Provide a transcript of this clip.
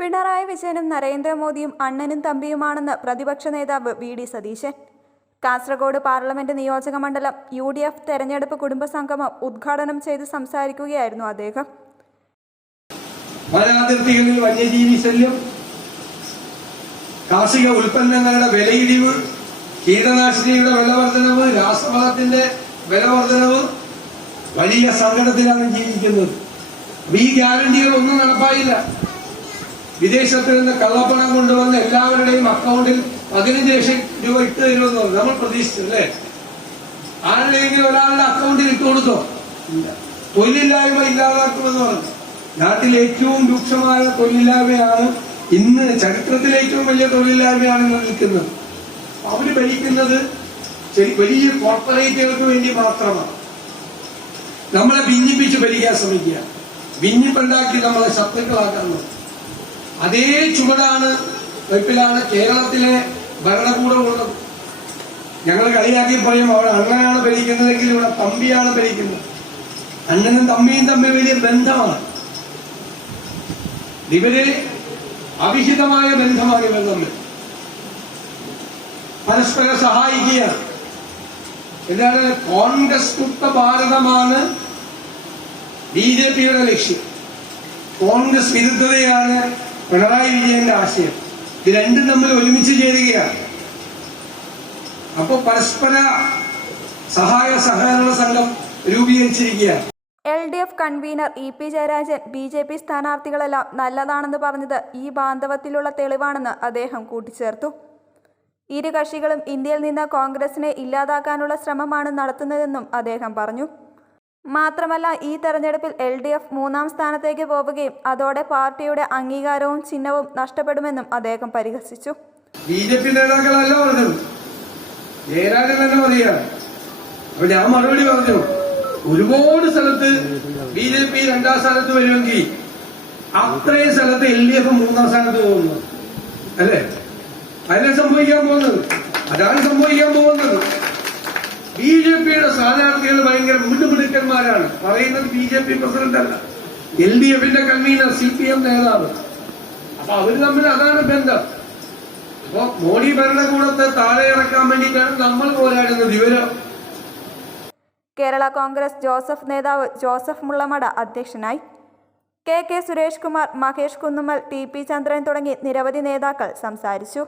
പിണറായി വിജയനും നരേന്ദ്രമോദിയും അണ്ണനും തമ്പിയുമാണെന്ന് പ്രതിപക്ഷ നേതാവ് V D Satheesan. Kasaragod parliament നിയോജക മണ്ഡലം യു ഡി എഫ് തെരഞ്ഞെടുപ്പ് കുടുംബസംഗമം ഉദ്ഘാടനം ചെയ്ത് സംസാരിക്കുകയായിരുന്നു അദ്ദേഹം. വനാതിർത്തികളിൽ വന്യജീവി ശല്യം കാർഷിക ഉൽപ്പന്നങ്ങളുടെ വിലയിടിവ് കീടനാശിനിയുടെ വിലവർദ്ധനവ് രാസവളത്തിന്റെ വിലവർദ്ധനവ് വലിയ സങ്കടത്തിലാണ് ജീവിക്കുന്നത്. ഈ ഗ്യാരണ്ടികൾ ഒന്നും നടപ്പായില്ല. വിദേശത്ത് നിന്ന് കള്ളപ്പണം കൊണ്ടുവന്ന് എല്ലാവരുടെയും അക്കൗണ്ടിൽ പതിനഞ്ച് ലക്ഷം രൂപ ഇട്ട് തരുമെന്ന് നമ്മൾ പ്രതീക്ഷിച്ചു അല്ലേ? ആരുടെയെങ്കിലും ഒരാളുടെ അക്കൗണ്ടിൽ ഇട്ട് കൊടുത്തോ? തൊഴിലില്ലായ്മ ഇല്ലാതാക്കുമെന്ന് പറഞ്ഞു. നാട്ടിൽ ഏറ്റവും രൂക്ഷമായ തൊഴിലില്ലായ്മയാണ് ഇന്ന് ചരിത്രത്തിലെ ഏറ്റവും വലിയ തൊഴിലില്ലായ്മയാണ് ഇന്ന് നിൽക്കുന്നത്. അവർ ഭരിക്കുന്നത് വലിയ കോർപ്പറേറ്റുകൾക്ക് വേണ്ടി മാത്രമാണ്. നമ്മളെ ഭിന്നിപ്പിച്ച് ഭരിക്കാൻ ശ്രമിക്കുക. ഭിന്നിപ്പുണ്ടാക്കി നമ്മളെ ശത്രുക്കളാക്കാൻ നോക്കും അതേ ചുവടാണ് വെപ്പിലാണ് കേരളത്തിലെ ഭരണകൂടമുള്ളത് ഞങ്ങൾ കളിയാക്കി പറയും അവിടെ അണ്ണനാണ് ഭരിക്കുന്നതെങ്കിൽ ഇവിടെ തമ്പിയാണ് ഭരിക്കുന്നത്. അണ്ണനും തമ്മിയും തമ്മിൽ വലിയ ബന്ധമാണ്. ഇവർ അവിഹിതമായ ബന്ധമാണ് ഇവർ തമ്മിൽ. പരസ്പരം സഹായിക്കുകയാണ്. എന്താണ്? കോൺഗ്രസ് മുക്ത ഭാരതമാണ് ബി ജെ പിയുടെ ലക്ഷ്യം. കോൺഗ്രസ് വിരുദ്ധതയാണ് പിണറായി വിജയന്റെ ആശയം. ഇത് രണ്ടും തമ്മിൽ ഒരുമിച്ച് ചേരുകയാണ്. അപ്പൊ പരസ്പര സഹായ സഹകരണ സംഘം രൂപീകരിച്ചിരിക്കുകയാണ്. L D F convenor E P Jayarajan B J P സ്ഥാനാർത്ഥികളെല്ലാം നല്ലതാണെന്ന് പറഞ്ഞത് ഈ ബാന്ധവത്തിലുള്ള തെളിവാണെന്ന് അദ്ദേഹം കൂട്ടിച്ചേർത്തു. ഇരു കക്ഷികളും ഇന്ത്യയിൽ നിന്ന് കോൺഗ്രസിനെ ഇല്ലാതാക്കാനുള്ള ശ്രമമാണ് നടത്തുന്നതെന്നും അദ്ദേഹം പറഞ്ഞു. മാത്രമല്ല ഈ തെരഞ്ഞെടുപ്പിൽ എൽ ഡി എഫ് മൂന്നാം സ്ഥാനത്തേക്ക് പോവുകയും അതോടെ പാർട്ടിയുടെ അംഗീകാരവും ചിഹ്നവും നഷ്ടപ്പെടുമെന്നും അദ്ദേഹം പരിഹസിച്ചു. ബി ജെ പി നേതാക്കളല്ല പറഞ്ഞത്? അപ്പൊ ഞാൻ മറുപടി പറഞ്ഞു. ഒരുപാട് സ്ഥലത്ത് ബി ജെ പി രണ്ടാം സ്ഥാനത്ത് വരുമെങ്കിൽ അത്രയും സ്ഥലത്ത് എൽ ഡി എഫ് മൂന്നാം സ്ഥാനത്ത് പോകുന്നു. അല്ലേ? അതല്ലേ സംഭവിക്കാൻ പോകുന്നത്? അതാണ് സംഭവിക്കാൻ പോകുന്നത്. ബി ജെ പിയുടെ സ്ഥാനാർത്ഥികൾ ഭയങ്കര മിടുമിടുക്കന്മാരാണ്. പറയുന്നത് ബി ജെ പി പ്രസിഡന്റ് അല്ല എൽ ഡി എഫിന്റെ കൺവീനർ സി പി എം നേതാവ്. അപ്പൊ അവർ തമ്മിൽ അതാണ് ബന്ധം. അപ്പൊ മോഡി ഭരണകൂടത്തെ താഴെ ഇറക്കാൻ വേണ്ടിയിട്ടാണ് നമ്മൾ പോരാടുന്നത്. ഇവർ കേരള കോൺഗ്രസ് ജോസഫ് നേതാവ് ജോസഫ് മുള്ളമട അധ്യക്ഷനായി. K K Suresh Kumar Mahesh Kunnummal T P Chandran തുടങ്ങി നിരവധി നേതാക്കൾ സംസാരിച്ചു.